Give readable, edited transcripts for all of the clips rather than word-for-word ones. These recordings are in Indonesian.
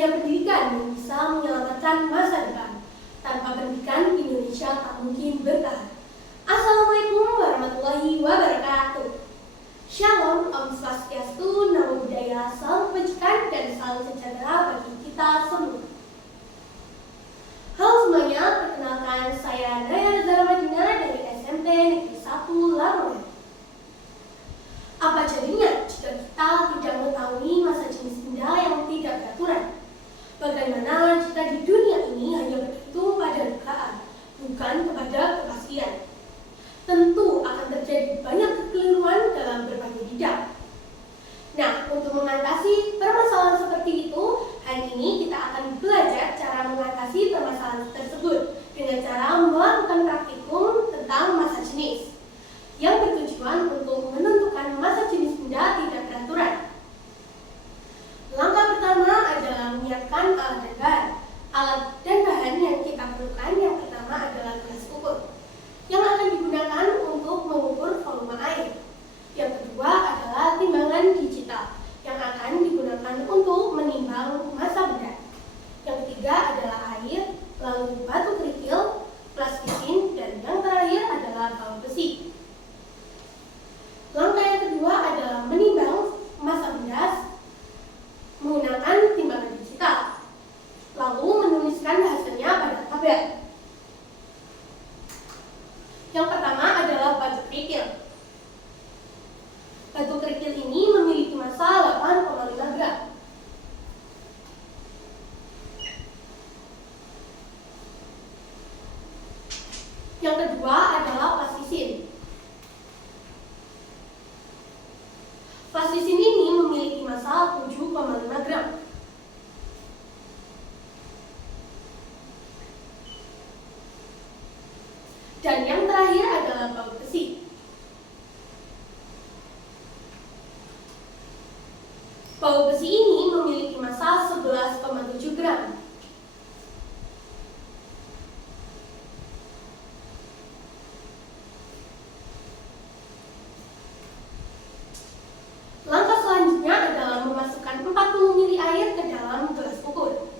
Hanya pendidikan yang bisa menyelamatkan masa depan. Tanpa pendidikan, Indonesia tak mungkin bertahan. Assalamualaikum warahmatullahi wabarakatuh. Shalom, Om Swastiastu, Namo Buddhaya, salam kebajikan dan salam sejahtera bagi kita semua. Halo semuanya, perkenalkan saya Naya Zara Madina dari SMP Negeri 1 Lamongan. Apa jadinya jika kita tidak mengetahui masa jenis benda yang tidak beraturan? Bagaimana jika di dunia ini hanya berhitung pada dugaan, bukan kepada kepastian? Tentu akan terjadi banyak kekeliruan dalam berbagai bidang. Nah, untuk mengatasi permasalahan seperti itu, hari ini kita akan belajar cara mengatasi permasalahan tersebut dengan cara melakukan praktikum tentang masa jenis yang bertujuan untuk menentukan masa jenis benda tidak beraturan. Langkah pertama adalah menyiapkan alat dan bahan. Alat dan bahan yang kita perlukan yang pertama adalah gelas ukur yang akan digunakan untuk mengukur volume air. Yang kedua adalah timbangan digital yang akan digunakan untuk menimbang massa benda. Yang ketiga adalah air, lalu batu kerikil, plastisin, dan yang terakhir adalah bau besi. Langkah yang kedua adalah menimbang massa benda menggunakan timbangan digital, lalu menuliskan hasilnya pada tabel. Yang pertama adalah batu kerikil. Batu kerikil ini memiliki massa 8,5 gram. Yang kedua adalah plastisin. Plastisin ini memiliki massa 7,5 gram. Dan yang terakhir adalah bau besi. Bau besi ini memiliki massa 11,7 gram. Langkah selanjutnya adalah memasukkan 40 ml air ke dalam gelas ukur.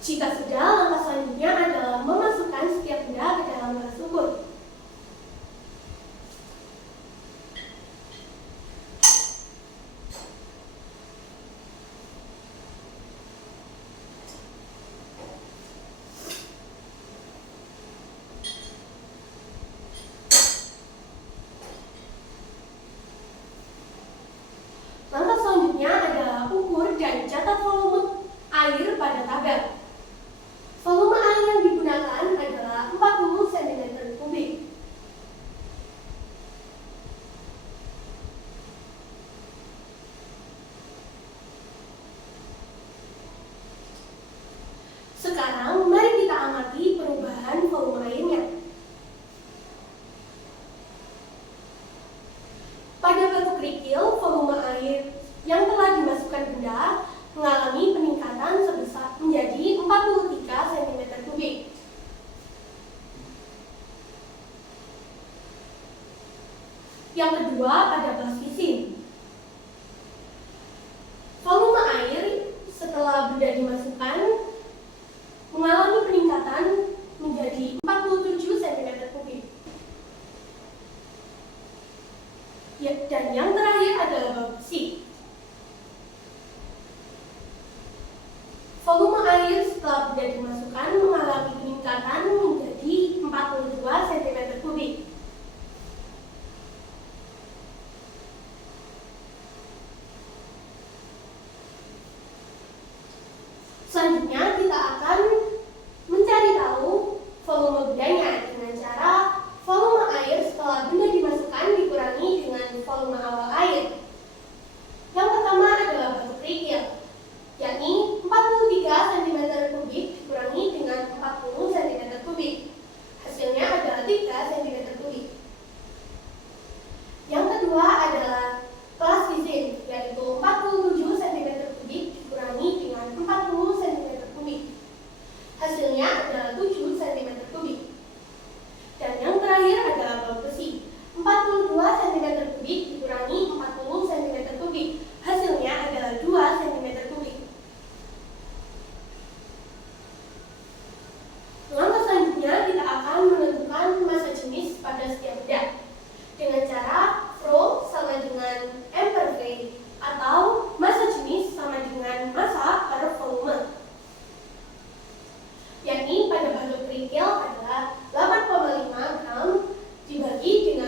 Jika sudah, langkah selanjutnya adalah memasukkan setiap benda ke dalam gelas ukur. Langkah selanjutnya adalah ukur dan catat volume air pada tabel. Volume air yang digunakan adalah 40 cm kubik. Sekarang mari kita amati perubahan volume airnya. Pada batu kerikil, volume air yang telah dimasukkan benda mengalami peningkatan sebesar menjadi 43 cm kubik. Yang kedua pada plastisin. Volume air setelah benda dimasukkan mengalami peningkatan menjadi 47 cm kubik. Dan yang terakhir adalah bau besi. Volume air setelah benda dimasukkan mengalami peningkatan menjadi 42 cm kubik.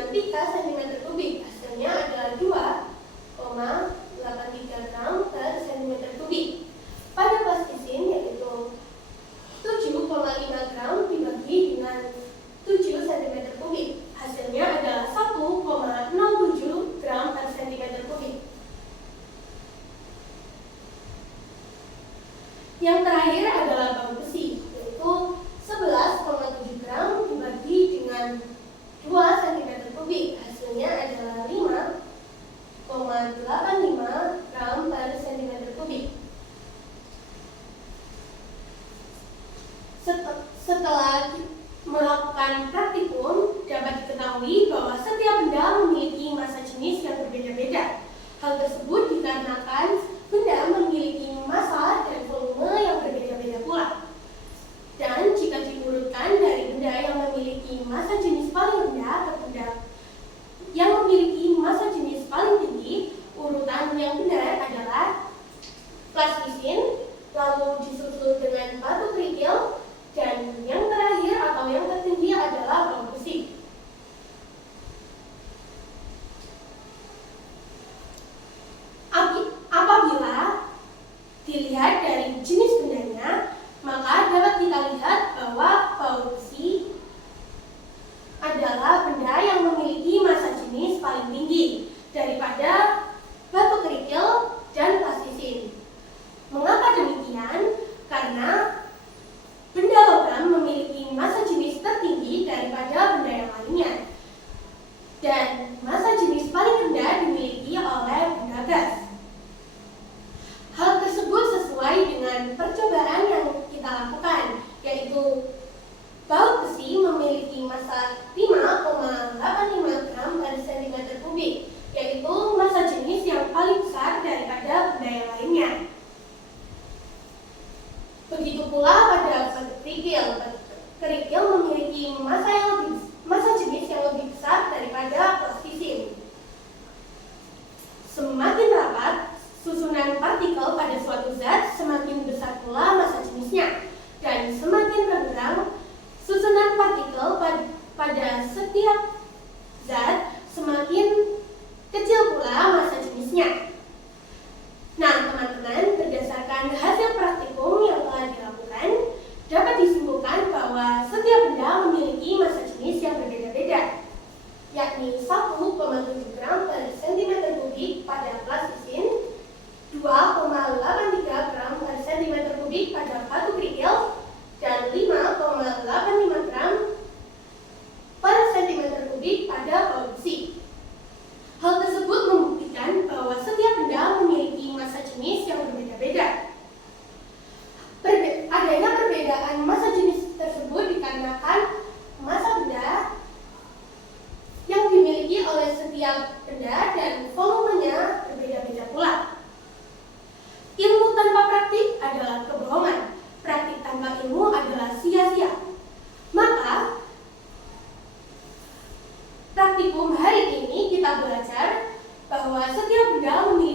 dengan 3 cm kubik. Hasilnya adalah 2,83 gram per cm kubik. Pada plastisin yaitu 7,5 gram dibagi dengan 7 cm kubik. Hasilnya adalah 1,07 gram per cm kubik. Yang terakhir adalah bau besi, yaitu 11,7 gram dibagi dengan 2 cm kubik. Hasilnya adalah 5,85 gram per cm kubik. Setelah melakukan praktikum, dapat diketahui bahwa setiap benda memiliki massa jenis yang berbeda-beda. Hal tersebut dikarenakan benda memiliki massa dan volume yang berbeda-beda pula. Dan jika diurutkan dari benda yang memiliki massa jenis paling rendah ke benda yang memiliki massa jenis paling tinggi, urutan yang benar adalah plastisin, lalu disusul dengan batu kerikil, dan yang terakhir atau yang tertinggi adalah bau besi. Apabila dilihat dari jenis bendanya, maka dapat kita lihat bahwa bau besi adalah benda yang memiliki massa jenis paling tinggi daripada batu kerikil dan plastisin. Mengapa demikian? Karena benda logam memiliki massa jenis tertinggi daripada benda yang lainnya, dan massa jenis paling rendah dimiliki oleh benda gas. Hal tersebut sesuai dengan percobaan yang kita lakukan, yaitu baut besi memiliki massa 5,85 gram per cm kubik, yaitu massa jenis yang paling besar daripada benda yang lainnya. Begitu pula pada batu kerikil. Batu kerikil memiliki massa jenis yang lebih besar daripada plastisin. Semakin rapat susunan partikel pada suatu zat, semakin besar pula massa jenisnya, dan semakin renggang susunan partikel pada setiap zat, semakin kecil pula massa jenisnya. Nah, teman-teman, berdasarkan hasil praktikum yang telah dilakukan, dapat disimpulkan bahwa setiap benda memiliki massa jenis yang berbeda-beda, yakni 1,7 gram per cm kubik pada plastisin, 2,83 gram per cm kubik pada batu kerikil, dan 5,85 gram per cm kubik pada bau besi. Hal tersebut membuktikan bahwa setiap benda memiliki massa jenis yang berbeda-beda. Adanya perbedaan massa jenis tersebut dikarenakan massa benda yang dimiliki oleh setiap benda dan volumenya berbeda-beda pula. Ilmu tanpa praktik adalah kebohongan. Praktik tanpa ilmu adalah sia-sia. Maka, praktikum hari ini kita belajar bahwa setiap benda memiliki